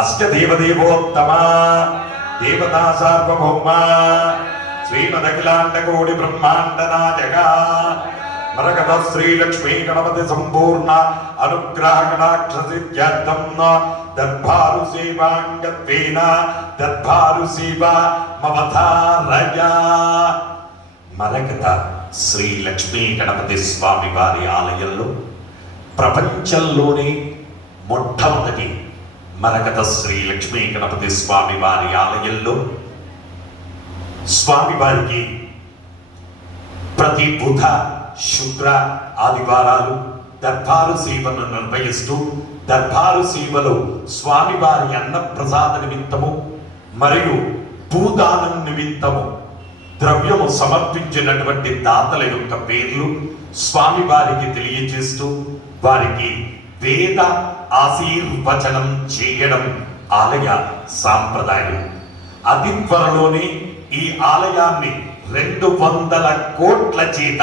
అష్టదేవదేవోత్తమ దేవతా సార్వభౌమ శ్రీమదఖిలాండకోటి బ్రహ్మాండ నాయక మరకథ శ్రీలక్ష్మీ గణపతి సంపూర్ణ అనుగ్రహ కటాక్ష సిద్ధ్యర్థం దర్భారు సేవాంగత్వేన దర్భారు సేవా మమధారయ. మరకథ శ్రీ లక్ష్మీ గణపతి స్వామి వారి ఆలయంలో ప్రపంచంలోనే మొట్టమొదటి మరకథ శ్రీ లక్ష్మీ గణపతి స్వామి వారి ఆలయంలో స్వామి వారికి ప్రతి బుధ శుక్ర ఆదివారాలు దర్బారు సేవను నిర్వహిస్తూ దర్బారు సేవలో స్వామి వారి అన్నప్రసాద నిమిత్తము మరియు భూదానం నిమిత్తము ద్రవ్యము సమర్పించినటువంటి దాతల యొక్క పేర్లు స్వామి వారికి తెలియజేస్తూ వారికి వేద ఆశీర్వచనం చేయడం ఆలయ సాంప్రదాయం. అతి త్వరలోనే ఈ ఆలయాన్ని 200 కోట్ల చేత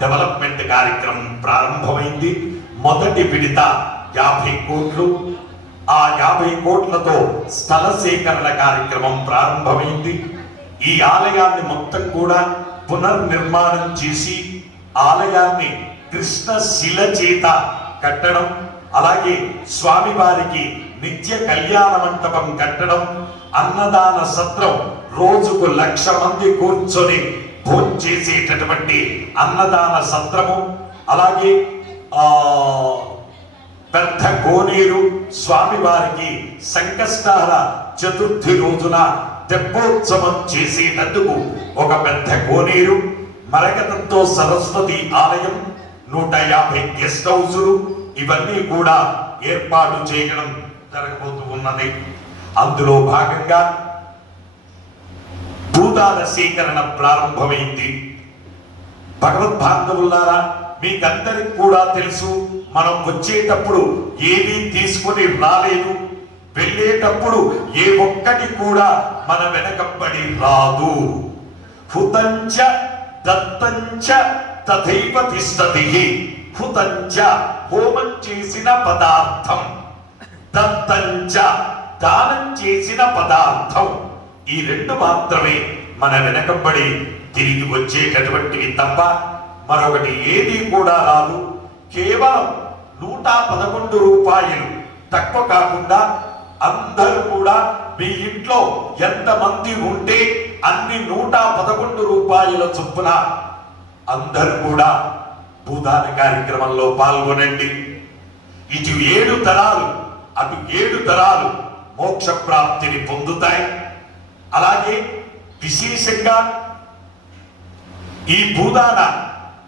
డెవలప్మెంట్ కార్యక్రమం ప్రారంభమైంది. మొదటి విడత 50 కోట్లు, ఆ 50 కోట్లతో స్థల సేకరణ కార్యక్రమం ప్రారంభమైంది. ఈ ఆలయాన్ని మొత్తం కూడా పునర్నిర్మాణం చేసి ఆలయాన్ని కృష్ణ శిల చేత కట్టడం, అలాగే స్వామివారికి నిత్య కళ్యాణ మంటపం కట్టడం, అన్నదాన సత్రం రోజుకు 1,00,000 మంది కూర్చొని భోంచేసేటటువంటి అన్నదాన సత్రము, అలాగే పెద్ద కోనేరు, స్వామివారికి సంకష్టహర చతుర్థి రోజున తెప్పోత్సవం చేసేటందుకు ఒక పెద్ద కోనేరు, మరకతంతో సరస్వతి ఆలయం, 150 గెస్ట్ హౌసులు ఇవన్నీ కూడా ఏర్పాటు చేయడం జరగబోతూ ఉన్నది. అందులో భాగంగా భూదాన సేకరణ ప్రారంభమైంది. భగవద్బాంధవులారా, మీకందరికి కూడా తెలుసు, మనం వచ్చేటప్పుడు ఏమీ తీసుకొని రాలేదు, వెళ్ళేటప్పుడు ఏ ఒక్కటి కూడా మన వెనకంబడి రాదు. హుతంచ దత్తంచ తథైవ తిష్టతి. హుతంచ హోమం చేసిన పదార్థం, దత్తంచ దానం చేసిన పదార్థం, ఈ 2 మాత్రమే మన వెనకంబడి తిరిగి వచ్చేటటువంటివి తప్ప మరొకటి ఏది కూడా రాదు. కేవలం 111 రూపాయలు తక్కువ కాకుండా అందరూ కూడా మీ ఇంట్లో ఎంతమంది ఉంటే అన్ని 111 రూపాయల చొప్పున అందరూ కూడా భూదాన కార్యక్రమంలో పాల్గొనండి. ఇటు 7 తరాలు అటు 7 తరాలు మోక్ష ప్రాప్తిని పొందుతాయి. అలాగే విశేషంగా ఈ భూదాన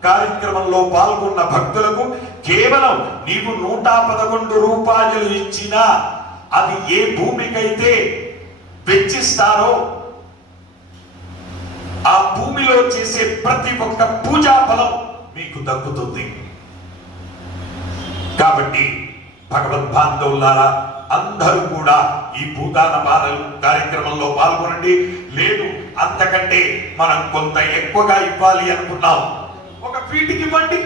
కార్యక్రమంలో పాల్గొన్న భక్తులకు కేవలం నీవు 111 రూపాయలు ఇచ్చినా అది ఏ భూమికైతే వెచ్చిస్తారో ఆ భూమిలో చేసే ప్రతి ఒక్క పూజా ఫలం మీకు దక్కుతుంది. కాబట్టి భగవద్బాంధవులారా, అందరూ కూడా ఈ భూదాన కార్యక్రమంలో పాల్గొనండి. లేదు అంతకంటే మనం కొంత ఎక్కువగా ఇవ్వాలి అనుకున్నాం, ఒక ఫీటుకి ఇవ్వండి.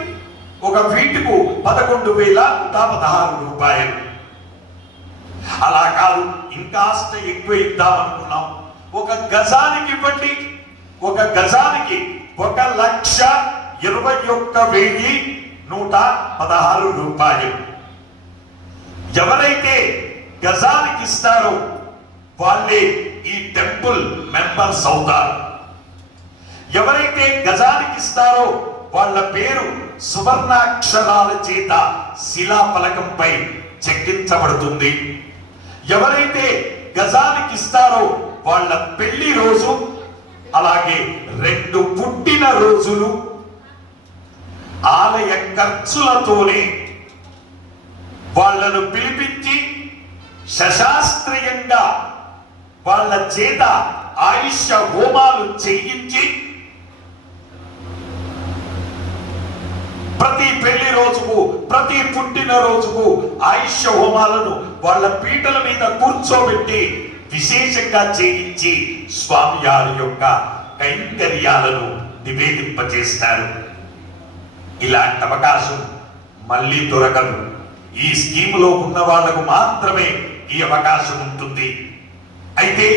ఒక ఫీటుకు 11,116 రూపాయలు. అలా కాదు, ఇంకాస్త ఎక్కువ ఇద్దామనుకున్నాం, ఒక గజానికి ఇవ్వండి. ఒక గజానికి 1,21,116 రూపాయలు. ఎవరైతే గజానికి ఇస్తారో వాళ్ళే ఈ టెంపుల్ మెంబర్స్ అవుతారు. ఎవరైతే గజానికి ఇస్తారో వాళ్ళ పేరు సువర్ణాక్షరాల చేత శిలాఫలకంపై చెక్కించబడుతుంది. ఎవరైతే గజానికి ఇస్తారో వాళ్ళ పెళ్లి రోజు, అలాగే 2 పుట్టిన రోజులు ఆలయ ఖర్చులతోనే వాళ్ళను పిలిపించి శశాస్త్రీయంగా వాళ్ళ చేత ఆయుష హోమాలు చేయించి ప్రతి పెళ్లి రోజుకు ప్రతి పుట్టిన రోజుకు ఆయుష హోమాలను వాళ్ళ పీటల మీద కూర్చోబెట్టి విశేషంగా చేయించి స్వామి వారి యొక్క కైంకర్యాలను నివేదింపజేస్తారు. ఇలాంటి అవకాశం మళ్ళీ దొరకదు. ఈ స్కీములో ఉన్న వాళ్లకు మాత్రమే ఈ అవకాశం ఉంటుంది. అయితే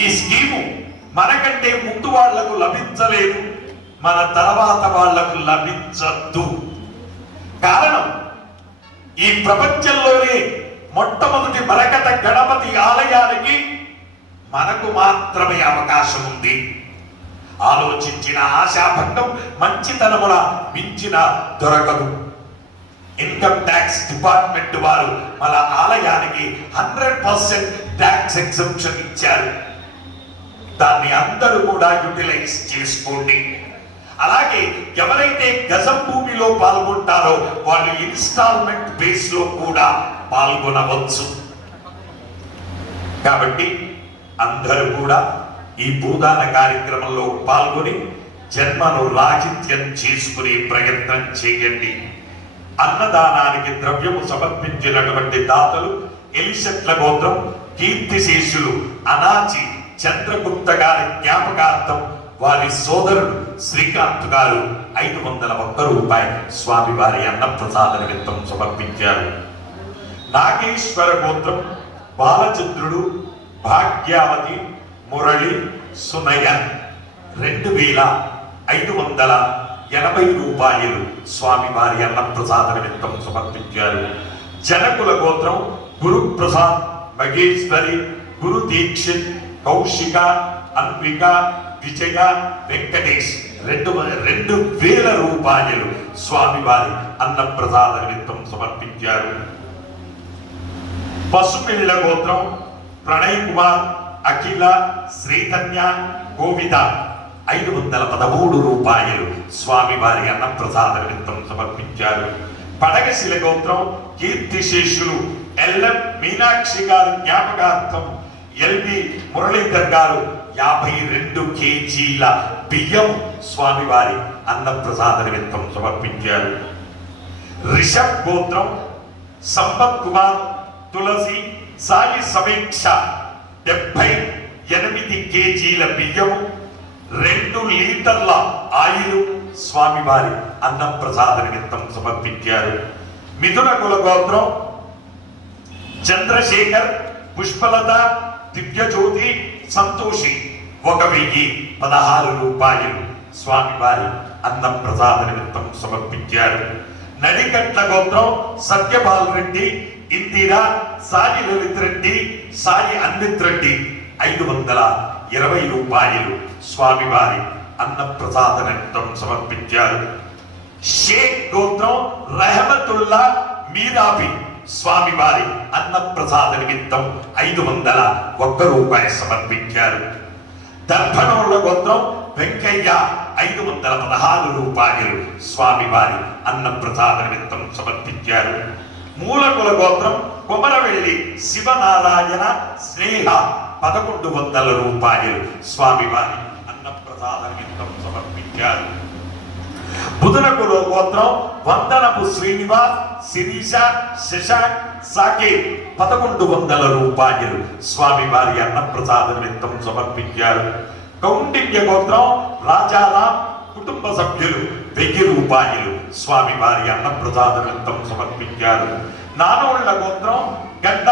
ఈ స్కీము మనకంటే ముందు వాళ్లకు లభించలేదు, మన తర్వాత వాళ్లకు లభించద్దు. కారణం, ఈ ప్రపంచంలోనే మొట్టమొదటి మరకత గణపతి ఆలయానికి మనకు మాత్రమే అవకాశం ఉంది. ఆలోచించిన ఆశాభంగం మంచితనమున మించిన దొరకదు. ఇన్కమ్ ట్యాక్స్ డిపార్ట్మెంట్ వారు మన ఆలయానికి 100% ట్యాక్స్ ఎగ్జంప్షన్ ఇచ్చారు. దాన్ని అందరూ కూడా యూటిలైజ్ చేసుకోండి. అలాగే ఎవరైతే గజం భూమిలో పాల్గొంటారో వాళ్ళు ఇన్స్టాల్మెంట్ బేస్ లో కూడా పాల్గొనవచ్చు. కాబట్టి అందరూ కూడా ఈ భూదాన కార్యక్రమంలో పాల్గొని జన్మను రాహిత్యం చేసుకునే ప్రయత్నం చేయండి. అన్నదానానికి ద్రవ్యము సమర్పించినటువంటి దాతలు ఎలిసెట్ల గోత్రం కీర్తిశేషులు అనాచి చంద్రగుప్త గారి జ్ఞాపకార్థం వారి సోదరుడు శ్రీకాంత్ గారు 501 రూపాయలు స్వామివారి అన్నప్రసాద నిమిత్తం సమర్పించారు. నాగేశ్వర గోత్రం బాలచంద్రుడు భాగ్యావతి మురళి సునయన్ 2580 రూపాయలు స్వామివారి అన్నప్రసాద నిమిత్తం సమర్పించారు. జనకుల గోత్రం గురుప్రసాద్ మగేశ్వరి గురు దీక్షిత్ కౌశిక అన్విక విజయ వెంకటేష్ 2000 రూపాయలు స్వామివారి అన్నప్రసాద నిమిత్తం సమర్పించారు. పసుపిళ్ళ గోత్రం ప్రణయ్ కుమార్ అఖిల శ్రీధన్య గోవిద 513 రూపాయలు స్వామివారి అన్నప్రసాద నిమిత్తం సమర్పించారు. పడగశిల గోత్రం కీర్తిశేషులు ఎల్ఎం మీనాక్షి గారి జ్ఞాపకార్థం ఎల్బి మురళీధర్ గారు 52 కేజీల బియ్యం స్వామివారి అన్నప్రసాద నిమిత్తం సమర్పించారు. రిషబ్ గోత్రం సంపత్ కుమార్ తులసి సాయి సమీక్ష 78 కేజీల బియ్యము 2 లీటర్ల ఆయిల్ స్వామివారి అన్నప్రసాద నిమిత్తం సమర్పించారు. మిథున కుల గోత్రం చంద్రశేఖర్ పుష్పలత దివ్యజ్యోతి సంతోషి 1016 రూపాయలు స్వామివారి అన్నప్రసాద నిమిత్తం సమర్పించారు. నడికట్ల గోత్రం సత్యపాల్ రెడ్డి ఇందిరా సాయి లలిత్ రెడ్డి సాయి అన్విత్ రెడ్డి 520 రూపాయలు స్వామివారి అన్నప్రసాద నిమిత్తం సమర్పించారు. షేక్ గోత్రం రహమతుల్లా మీరాబి స్వామివారి అన్నప్రసాద నిమిత్తం 501 రూపాయలు సమర్పించారు. దర్భణోళ్ళ గోత్రం వెంకయ్య 516 రూపాయలు స్వామివారి అన్నప్రసాద నిమిత్తం సమర్పించారు. మూలకుల గోత్రం కొమరవెల్లి శివనారాయణ స్నేహ 1100 రూపాయలు స్వామివారి అన్నప్రసాద నిమిత్తం సమర్పించారు. బుధనకుల గోత్రం వందనపు శ్రీనివాస్ శిరీష శశాంక్ సాకేత్ 1100 రూపాయలు స్వామివారి అన్నప్రసాద నిమిత్తం సమర్పించారు. కౌండిన్య గోత్రం రాజారాం కుటుంబ సభ్యులు 1000 రూపాయలు స్వామివారి అన్నప్రసాద నిమిత్తం సమర్పించారు. నానోళ్ల గోత్రం గడ్డ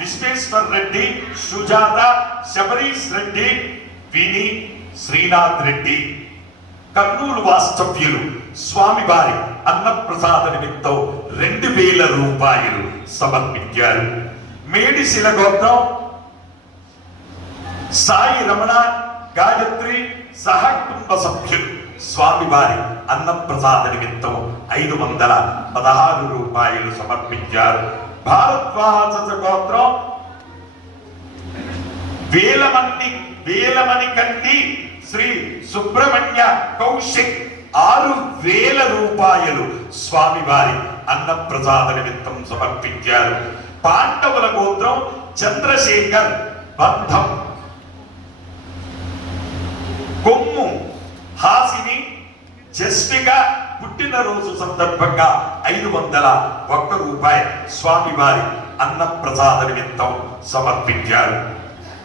విశ్వేశ్వర్ రెడ్డి సుజాత శబరీష్ రెడ్డి విని శ్రీనాథ్ రెడ్డి కర్నూలు వాస్తవ్యులు స్వామివారి అన్నప్రసాద నిమిత్తం 2000 రూపాయలు సమర్పించారు. మేడిశిల గోత్రం సాయి రమణ గాయత్రి సహకుటుంబ సభ్యులు స్వామివారి అన్నప్రసాద నిమిత్తం 516 రూపాయలు సమర్పించారు. భారద్వాజ గోత్రం వేలమణి కండి శ్రీ సుబ్రహ్మణ్య కౌశిక్ 6000 రూపాయలు స్వామివారి అన్నప్రసాద నిమిత్తం సమర్పించారు. పాండవుల గోత్రం చంద్రశేఖర్ బంధం కొమ్ము హాసిని జస్విక పుట్టినరోజు సందర్భంగా 501 రూపాయలు స్వామివారి అన్నప్రసాద నిమిత్తం సమర్పించారు.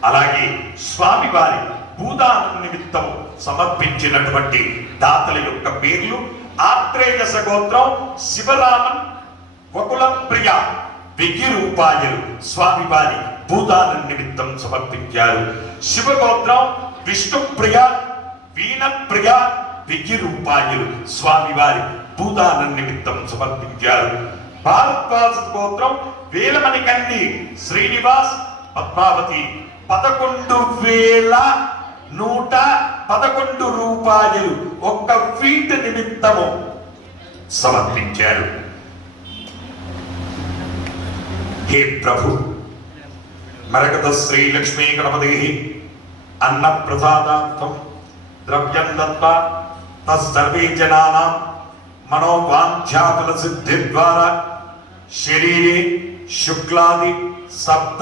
అలాగే స్వామివారి భూదానం నిమిత్తం సమర్పించినటువంటి దాతల యొక్క పేర్లు ఆత్రేయస గోత్రం శివరామన్ వకులం ప్రియ రూపాయలు స్వామివారి భూదాన నిమిత్తం సమర్పించారు. శివగోత్రం విష్ణుప్రియ వీణప్రియ 1000 రూపాయలు స్వామివారి భూదాన నిమిత్తం సమర్పించారు. భారద్వాజ గోత్రం వేలమణి కల్లి శ్రీనివాస్ పద్మావతి 11,111 రూపాయలు 1 ఫీట్ నిమిత్తము సమర్పించారు. హే ప్రభు, మరకత శ్రీ లక్ష్మీ గణపతి అన్న ప్రసాదార్థం ద్రవ్యం దత్వా తస్సర్వే జనానాం మనోవాంఛాఫల సిద్ధి ద్వారా శరీరే శుక్లాది సప్త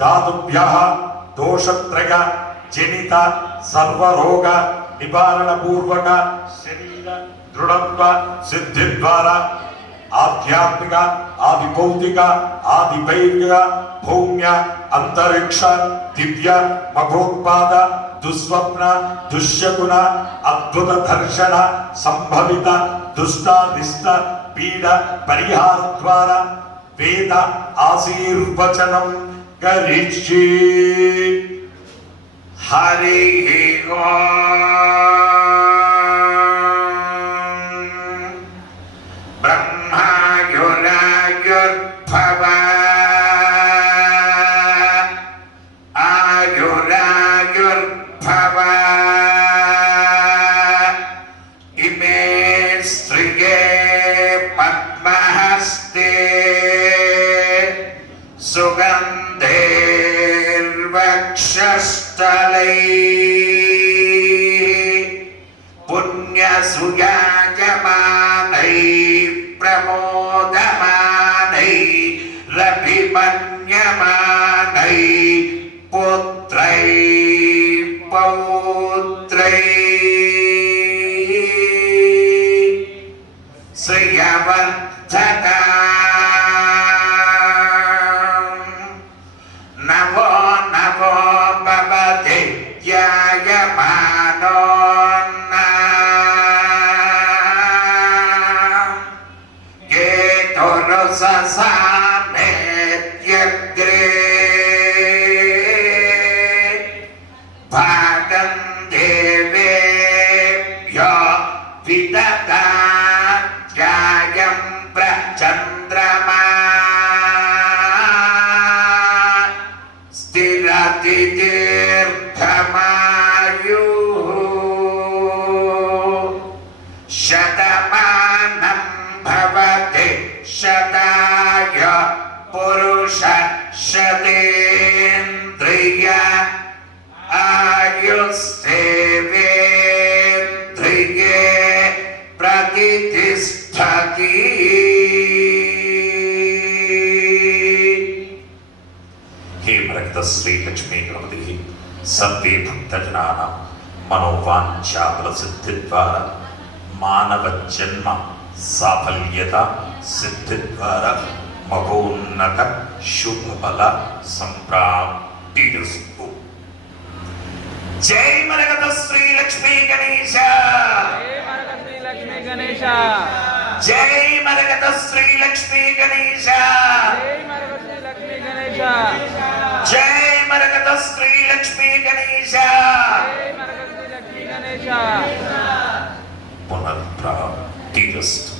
ధాతుభ్యః దోషత్రయ జనిత సర్వరోగ నివారణ పూర్వక శరీర దృఢత్వ సిద్ధి ద్వారా ఆధ్యాత్మిక ఆది భౌతిక ఆది వైదిక భౌమ్య అంతరిక్ష దివ్య మఘోత్పాద దుస్వప్న దుశ్శకున అద్భుత దర్శన సంభవిత దుష్టాదిష్ట పీడ పరిహార ద్వారా వేద ఆశీర్వచనం కరిష్యే. హరి బ్రహ్మాయురాయుర్భవ ఆయురాయుర్భవ ఇమే శ్రియే పద్మహస్తే సుగంధైర్వక్షస్థలై పుణ్యసుయాజమానై ప్రమోదమానై రభిమన్యమానై పుత్రై పౌత్రై శ్రియవర్ధకా నవో నవో భవతి ధ్యాయమానో ససామేత్యగ్రే భాగం దేవేభ్యో విదదాత్యాయం ప్రచంద్రమా స్థిరతి దీర్ఘమాయుః శతమానం భవతి శతాయ పురుష శతేంద్రియ ఆయుస్సేవేంద్రియే ప్రతిష్ఠతి. హే మరకత శ్రీ లక్ష్మీ గణపతి సర్వే భక్తజనానాం మనోవాంఛాఫల సిద్ధి ద్వారా మానవ జన్మ సాఫల్యత సిద్ధి ద్వారా మహోన్నత శుభఫల సంప్రాప్తిరస్తు. జై మరకత శ్రీ లక్ష్మీ గణేశ, జై మరకత శ్రీ లక్ష్మీ గణేశ, జై మరకత శ్రీ లక్ష్మీ గణేశ. పునఃప్రాప్తిరస్తు.